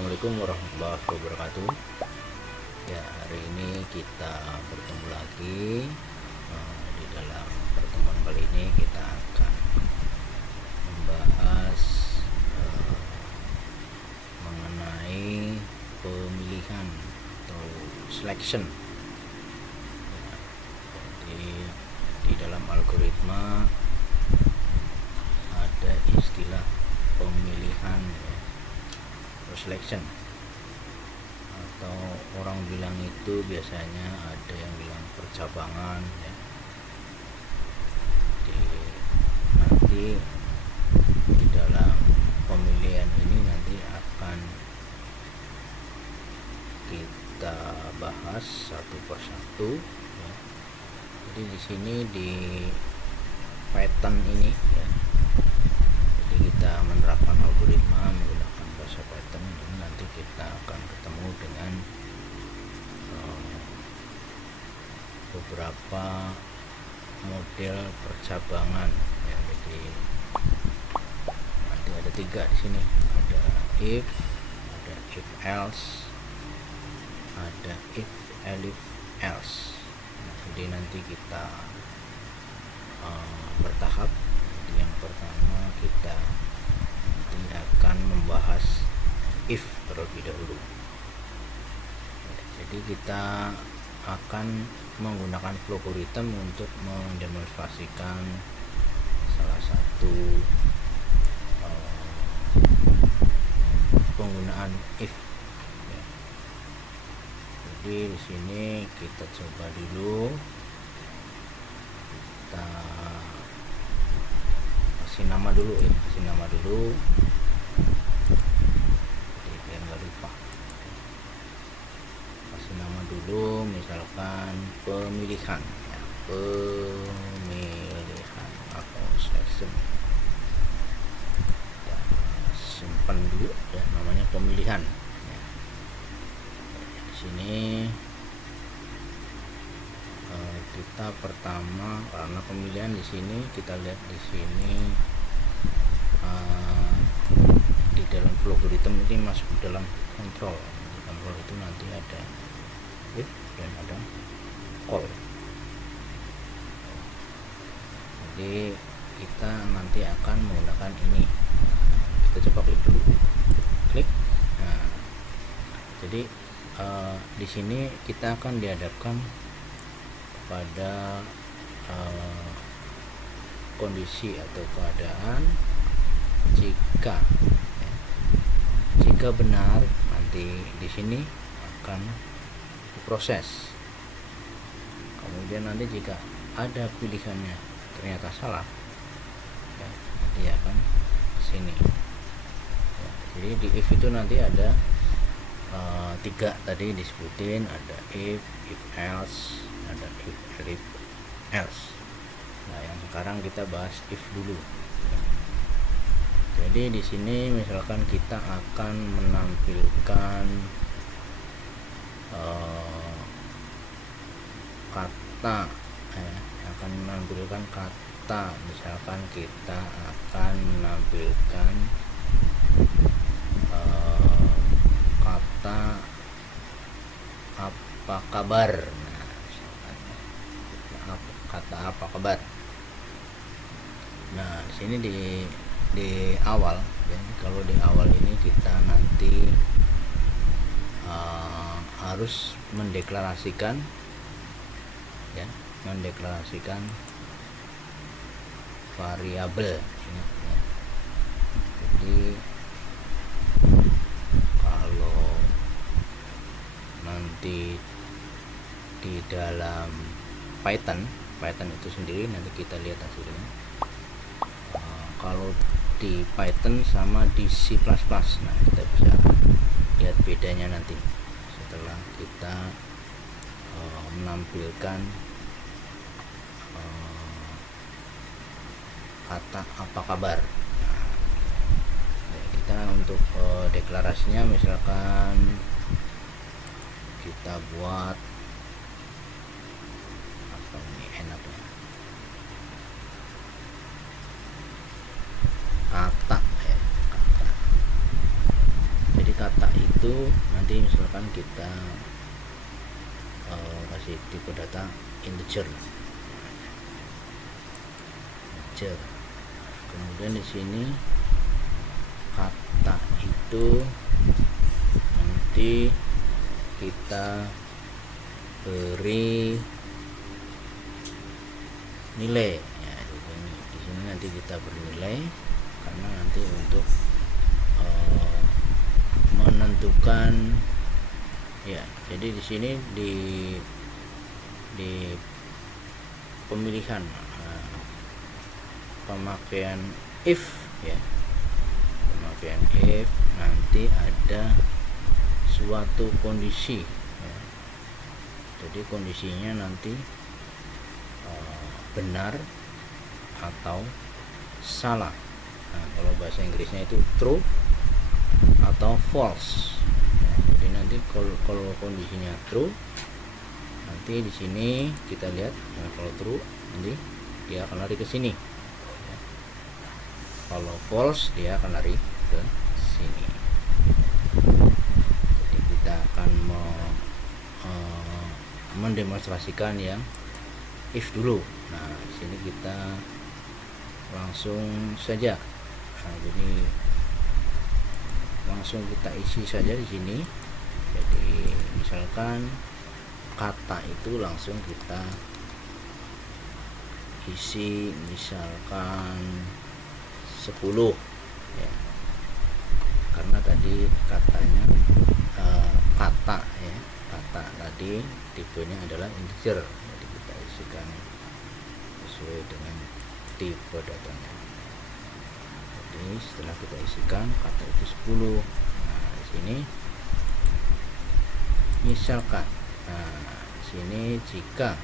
Assalamualaikum warahmatullahi wabarakatuh. Ya, hari ini kita bertemu lagi. Di dalam pertemuan kali ini kita akan membahas mengenai pemilihan atau selection. Ya, jadi di dalam algoritma ada istilah pemilihan, ya, selection, atau orang bilang itu biasanya ada yang bilang percabangan, ya. Nanti di dalam pemilihan ini nanti akan kita bahas satu persatu, ya. Jadi di sini di Python ini, ya, jadi kita menerapkan algoritma menggunakan bahasa Python ini, nanti kita akan ketemu dengan beberapa model percabangan, ya. Jadi nanti ada 3 di sini, ada if, ada if else, ada if elif else. Jadi nanti kita bertahap. Jadi yang pertama kita nanti akan membahas if terlebih dahulu. Jadi kita akan menggunakan algoritma untuk mendemonstrasikan salah satu penggunaan if, ya. Jadi di sini kita coba dulu, kita kasih nama dulu, ya, kasih nama dulu. Jadi biar nggak lupa, kasih nama dulu, misalkan pemilihan, ya, pemilihan atau selection. Kita simpan dulu, ya, namanya pemilihan, ya. Di sini kita pertama, karena pemilihan di sini kita lihat di sini di dalam flow algorithm ini masuk dalam kontrol. Kontrol itu nanti ada if dan ada call. Jadi kita nanti akan menggunakan ini. Kita coba klik dulu, klik. Nah, jadi di sini kita akan dihadapkan pada kondisi atau keadaan jika benar, nanti di sini akan diproses. Kemudian nanti jika ada pilihannya ternyata salah, ya, nanti akan ke sini, ya. Jadi di if itu nanti ada 3 tadi disebutin, ada if else, ada if elif else. Nah, yang sekarang kita bahas if dulu. Jadi di sini misalkan kita akan menampilkan kata, akan menampilkan kata. Misalkan kita akan menampilkan kata apa kabar. Nah, misalkan kata apa kabar. Nah, di sini di awal, ya, kalau di awal ini kita nanti harus mendeklarasikan, ya, mendeklarasikan variabel ini, ya. Jadi kalau nanti di dalam Python itu sendiri, nanti kita lihat hasilnya. Kalau di Python sama di C++, nah kita bisa lihat bedanya nanti setelah kita menampilkan kata apa kabar. Nah, kita untuk deklarasinya misalkan kita buat apa ini enaknya, kata, ya, kata. Jadi kata itu misalkan kita kasih tipe data integer. Kemudian di sini kata itu nanti kita beri nilai ya. Di sini nanti kita bernilai karena nanti untuk menentukan ya. Jadi di sini di pemilihan pemakaian if ya, pemakaian if nanti ada suatu kondisi ya. Jadi kondisinya nanti benar atau salah. Nah, kalau bahasa Inggrisnya itu true atau false ya. Jadi nanti kalau kondisinya true, nanti di sini kita lihat nah, kalau true nanti dia akan lari ke sini ya. Kalau false dia akan lari ke sini. Jadi kita akan mendemonstrasikan yang if dulu. Nah, di sini kita langsung saja. Nah, jadi langsung kita isi saja di sini. Jadi misalkan kata itu langsung kita isi misalkan 10 ya. Karena tadi katanya kata ya, kata tadi tipenya adalah integer. Jadi kita isikan sesuai dengan tipe datanya. Jadi setelah kita isikan kata itu 10. Nah, di sini misalkan di sini jika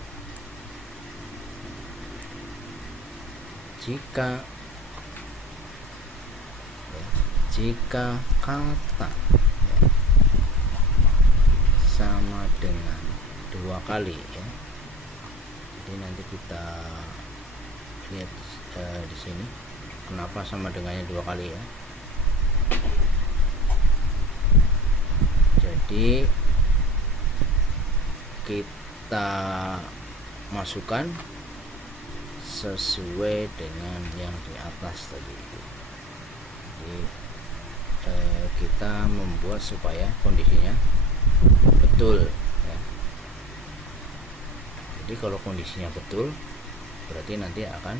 kata ya, sama dengan 2 kali ya. Jadi nanti kita lihat di sini kenapa sama dengannya 2 kali ya. Jadi kita masukkan sesuai dengan yang di atas tadi itu. Jadi kita membuat supaya kondisinya betul ya. Jadi kalau kondisinya betul berarti nanti akan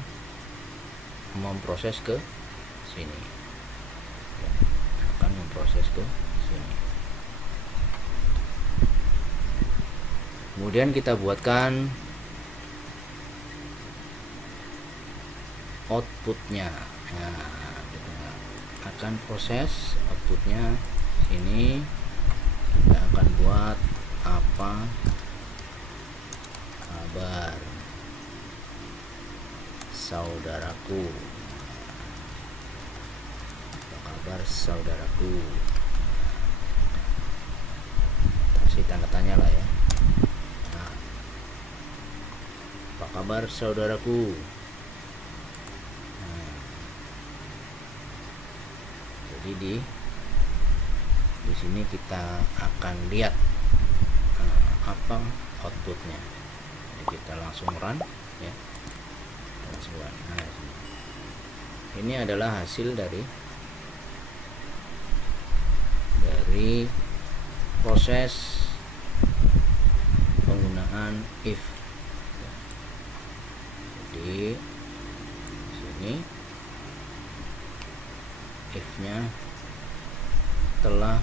memproses ke sini ya, akan memproses ke sini. Kemudian kita buatkan outputnya. Nah, kita akan proses outputnya ini. Kita akan buat apa kabar saudaraku, apa kabar saudaraku. Kasih tanda tanya lah ya. Nah, apa kabar saudaraku. Jadi di sini kita akan lihat apa outputnya. Jadi kita langsung run ya. Langsung run. Nah, ini adalah hasil dari proses penggunaan if. Jadi sini if-nya telah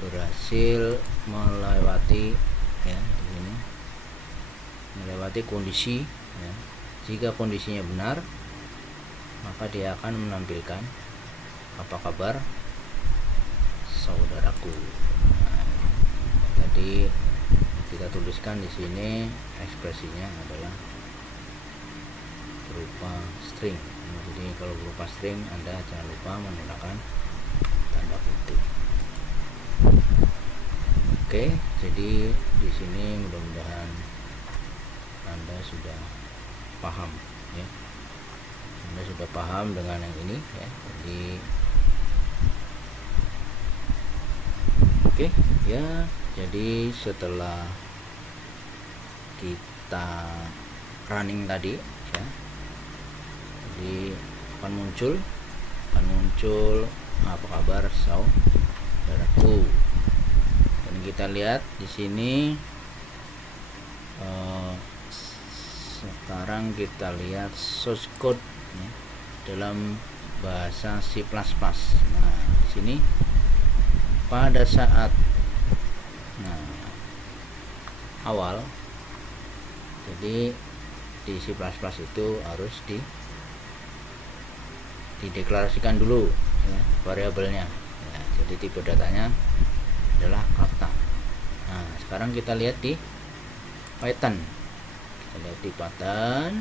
berhasil melewati ya, ini melewati kondisi ya. Jika kondisinya benar, maka dia akan menampilkan apa kabar saudaraku. Nah, tadi kita tuliskan di sini ekspresinya adalah berupa string. Jadi kalau berupa string Anda jangan lupa menggunakan tanda kutip. Oke, jadi di sini mudah-mudahan Anda sudah paham ya. Anda sudah paham dengan yang ini ya. Jadi Oke ya, jadi setelah kita running tadi ya, jadi akan muncul apa kabar saudaraku. Dan kita lihat di sini sekarang kita lihat source code ya, dalam bahasa C++. Nah, di sini pada saat awal, jadi di C++ itu harus dideklarasikan dulu ya, variabelnya ya, jadi tipe datanya adalah kata. Nah, sekarang kita lihat di Python. Kita lihat di Python.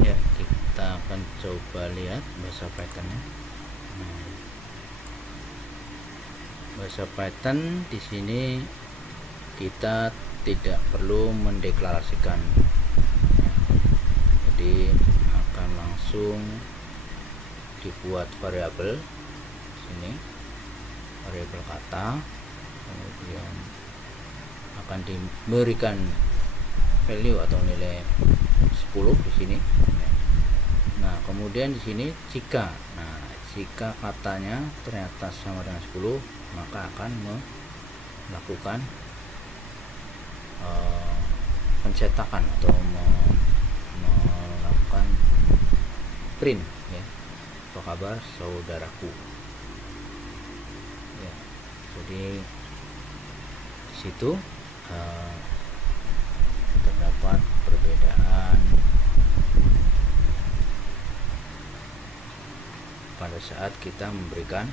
Ya, kita akan coba lihat bahasa Pythonnya. Nah, bahasa Python di sini kita tidak perlu mendeklarasikan, jadi akan langsung dibuat variabel sini, variabel kata, kemudian akan diberikan value atau nilai 10 di sini. Nah, kemudian di sini jika katanya ternyata sama dengan 10, maka akan melakukan pencetakan atau melakukan print ya, apa kabar saudaraku ya. Jadi di situ terdapat perbedaan pada saat kita memberikan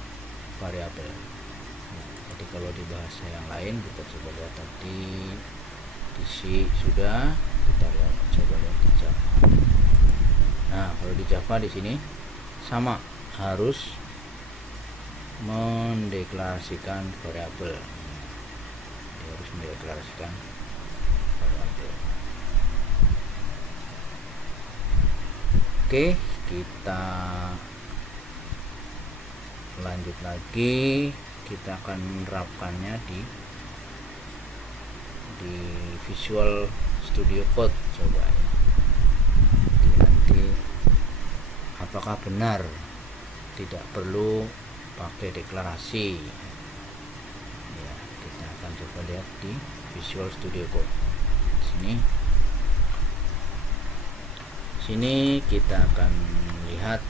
variabel. Jadi kalau di bahasa yang lain kita coba lihat tadi di C sudah, kita coba lihat di Java. Nah, kalau di Java di sini sama, harus mendeklarasikan variabel. Harus mendeklarasikan variabel. Oke, kita lanjut lagi. Kita akan menerapkannya di Visual Studio Code coba ya. Jadi nanti apakah benar tidak perlu pakai deklarasi ya, kita akan coba lihat di Visual Studio Code. Sini kita akan lihat,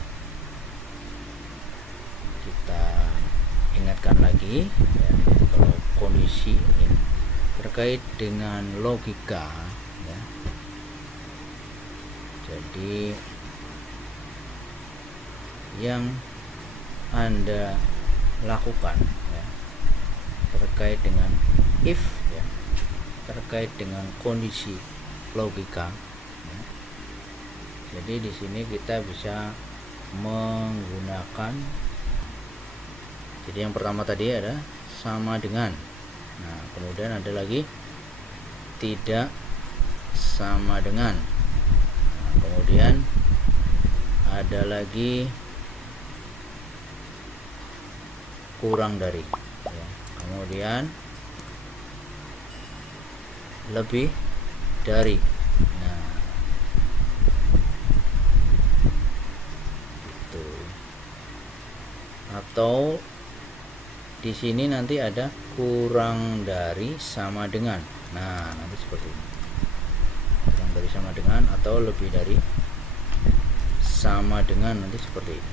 kita ingatkan lagi ya, kalau kondisi ya, terkait dengan logika ya. Jadi yang Anda lakukan ya, terkait dengan if ya, terkait dengan kondisi logika ya. Jadi di sini kita bisa menggunakan, jadi yang pertama tadi ada sama dengan. Nah, kemudian ada lagi tidak sama dengan. Nah, kemudian ada lagi kurang dari ya. Kemudian lebih dari. Nah, itu. Atau di sini nanti ada kurang dari sama dengan. Nah, nanti seperti ini. Kurang dari sama dengan atau lebih dari sama dengan, nanti seperti ini.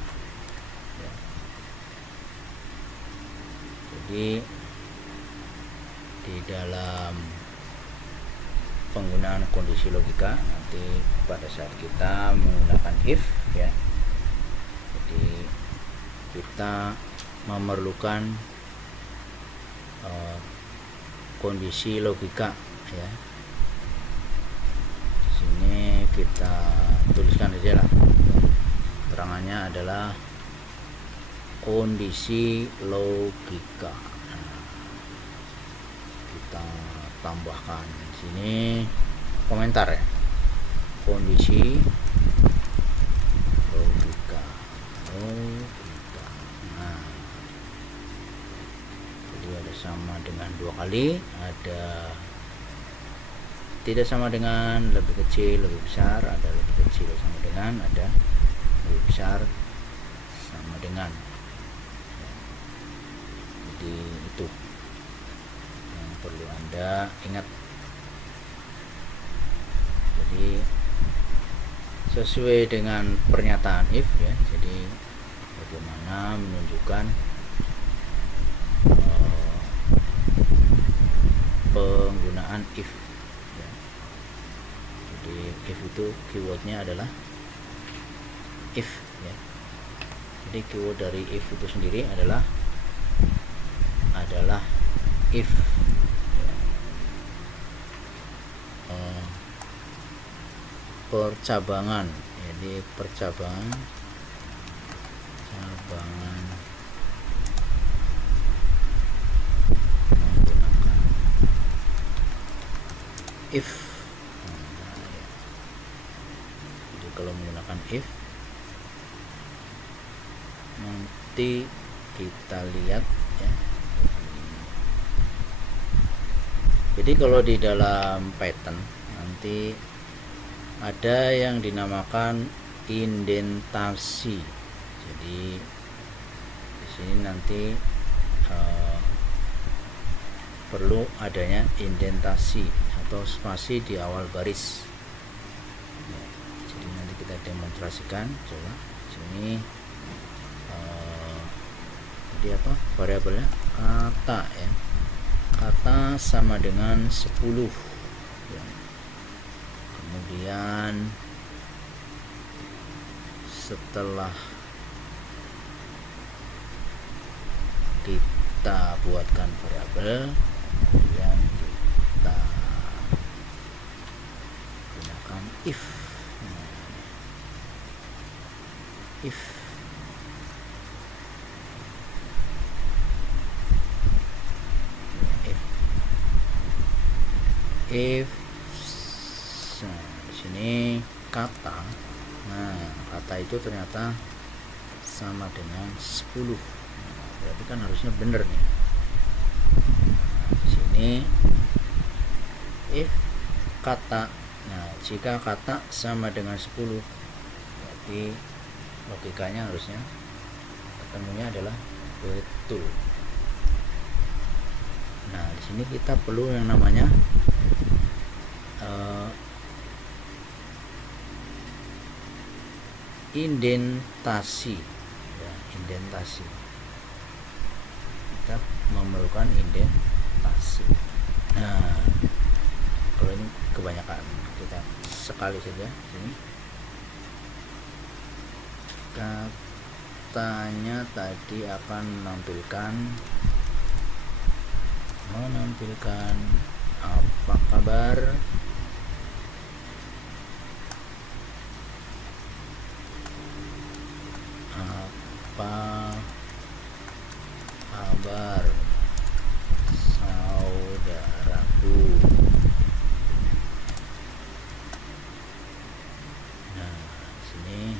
Ya. Jadi di dalam penggunaan kondisi logika nanti pada saat kita menggunakan if ya. Jadi kita memerlukan kondisi logika ya. Di sini kita tuliskan aja lah, keterangannya adalah kondisi logika. Nah, kita tambahkan di sini komentar ya, kondisi logika. Nah, jadi ada sama dengan 2 kali, ada tidak sama dengan, lebih kecil, lebih besar, ada lebih kecil sama dengan, ada lebih besar sama dengan. Jadi itu yang perlu Anda ingat. Jadi sesuai dengan pernyataan if ya, jadi bagaimana menunjukkan penggunaan if ya. Jadi if itu keywordnya adalah if ya. Jadi keyword dari if itu sendiri adalah if ya. Percabangan, jadi percabangan menggunakan if. Nah, ya. Jadi kalau menggunakan if, nanti kita lihat ya. Jadi kalau di dalam Python nanti ada yang dinamakan indentasi. Jadi di sini nanti perlu adanya indentasi atau spasi di awal baris. Ya, jadi nanti kita demonstrasikan. Coba sini jadi apa variabelnya kata ya, kata sama dengan 10 ya. Kemudian setelah kita buatkan variabel, kemudian kita gunakan if. If nah, di sini kata. Nah, kata itu ternyata sama dengan 10. Nah, berarti kan harusnya benar nih. Nah, di sini if kata. Nah, jika kata sama dengan 10, berarti logikanya harusnya ketemunya adalah betul. Nah, di sini kita perlu yang namanya indentasi ya, indentasi. Kita memerlukan indentasi. Nah, kalau ini kebanyakan, kita sekali saja sini. Katanya tadi akan menampilkan apa kabar, apa kabar saudaraku. Nah, sini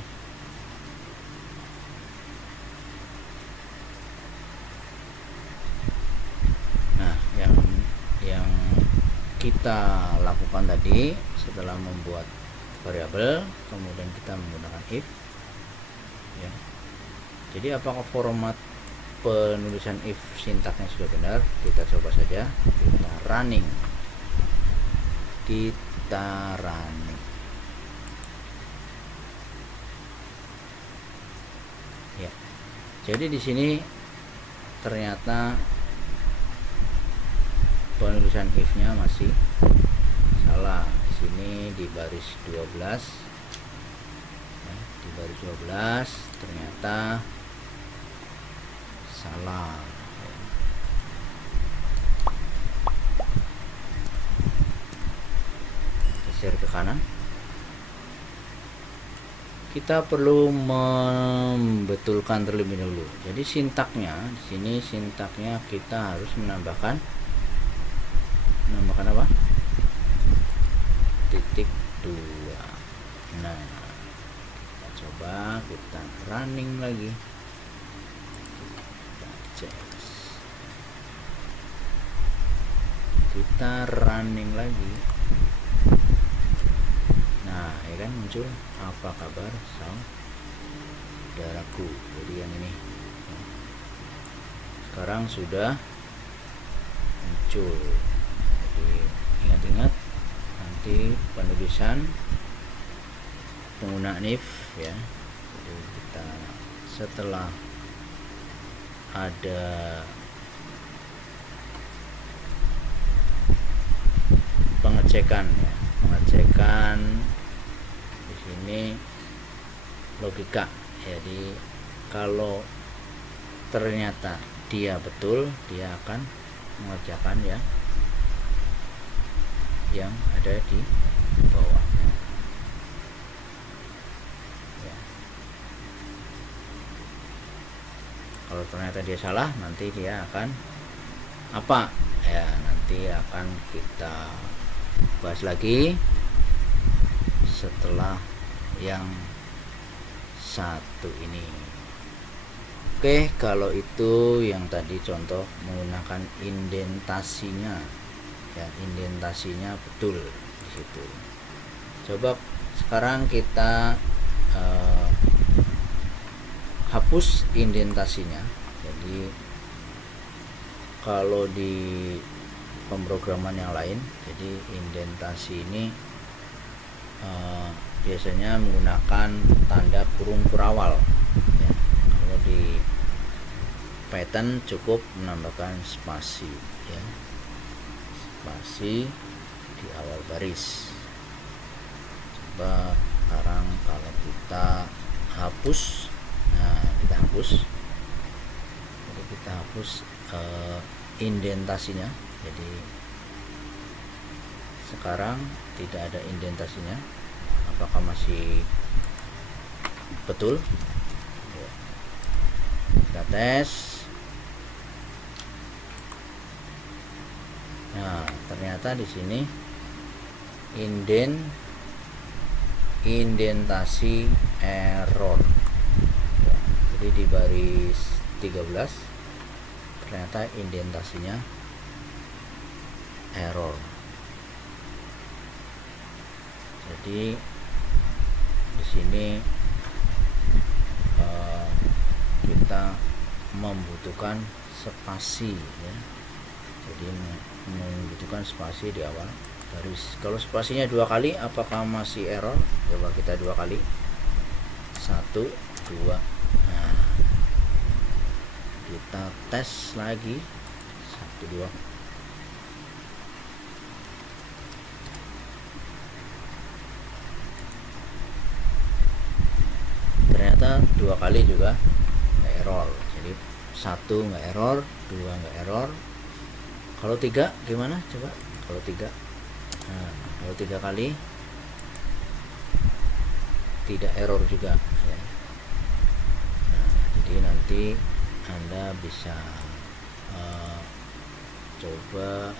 yang kita lakukan tadi setelah membuat variabel, kemudian kita menggunakan if ya. Jadi apakah format penulisan if sintaknya sudah benar? Kita coba saja, kita running ya. Jadi di sini ternyata penulisan if-nya masih salah. Di sini di baris 12 ya, di baris 12 ternyata salah. Geser ke kanan. Kita perlu membetulkan terlebih dahulu. Jadi sintaknya di sini, sintaknya kita harus menambahkan apa? Nah, kita coba kita running lagi, kita running lagi. Nah, ya kan muncul apa kabar saudaraku. Jadi yang ini sekarang sudah muncul. Jadi ingat-ingat nanti penulisan penggunaan if ya. Jadi kita setelah ada pengecekan ya, pengecekan di sini logika. Jadi kalau ternyata dia betul, dia akan mengerjakan ya yang ada di bawahnya ya. Kalau ternyata dia salah, nanti dia akan apa ya, nanti akan kita bahas lagi setelah yang satu ini. Oke, kalau itu yang tadi contoh menggunakan indentasinya ya, indentasinya betul di situ. Coba sekarang kita hapus indentasinya. Jadi kalau di pemrograman yang lain, jadi indentasi ini biasanya menggunakan tanda kurung kurawal ya. Kalau di Python cukup menambahkan spasi ya, spasi di awal baris. Coba sekarang kalau kita hapus, nah kita hapus, jadi kita hapus indentasinya. Jadi sekarang tidak ada indentasinya. Apakah masih betul? Kita tes. Nah, ternyata di sini indentasi error. Jadi di baris 13 ternyata indentasinya error. Jadi di sini kita membutuhkan spasi ya. Jadi membutuhkan spasi di awal baris. Kalau spasinya 2 kali, apakah masih error? Coba kita 2 kali. 1, 2. Nah, kita tes lagi. 1, 2. Ternyata 2 kali juga nggak error. Jadi 1 nggak error, 2 nggak error. Kalau 3 gimana? Coba kalau 3. Nah, kalau 3 kali tidak error juga ya. Nah, jadi nanti Anda bisa coba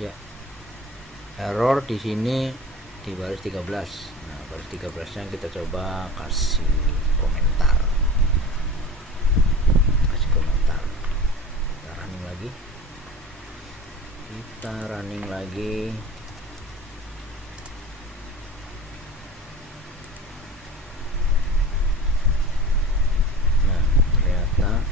ya. Error di sini di baris 13. Nah, baris 13-nya kita coba kasih komentar. Kita running lagi. Nah, ternyata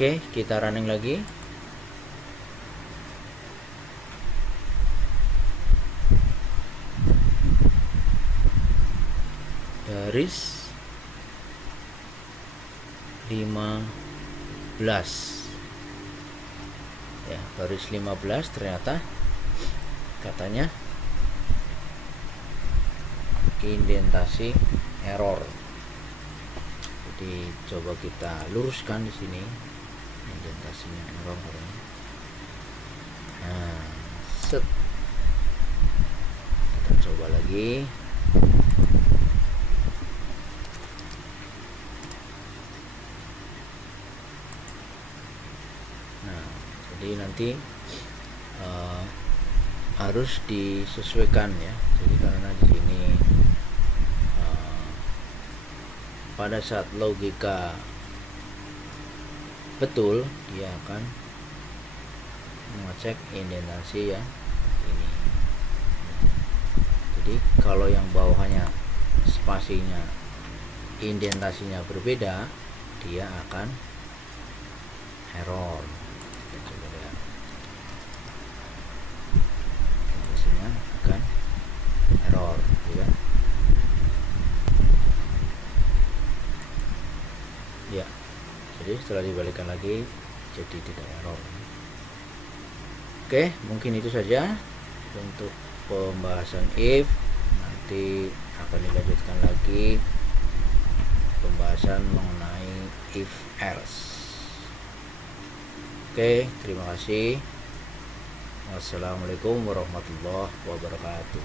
oke, kita running lagi. Baris 15. ya, baris 15 ternyata katanya indentasi error. Jadi coba kita luruskan di sini indentasinya error katanya. Nah, set. Kita coba lagi. Nah, jadi nanti harus disesuaikan ya. Jadi karena di sini pada saat logika betul, dia akan mengecek indentasi ya ini. Jadi kalau yang bawahnya spasinya indentasinya berbeda, dia akan error. Kita coba lihat. Indentasinya akan error, ya. Ya, jadi setelah dibalikan lagi jadi tidak error. Oke, mungkin itu saja untuk pembahasan if. Nanti akan dilanjutkan lagi pembahasan mengenai if else. Oke, terima kasih. Wassalamualaikum warahmatullahi wabarakatuh.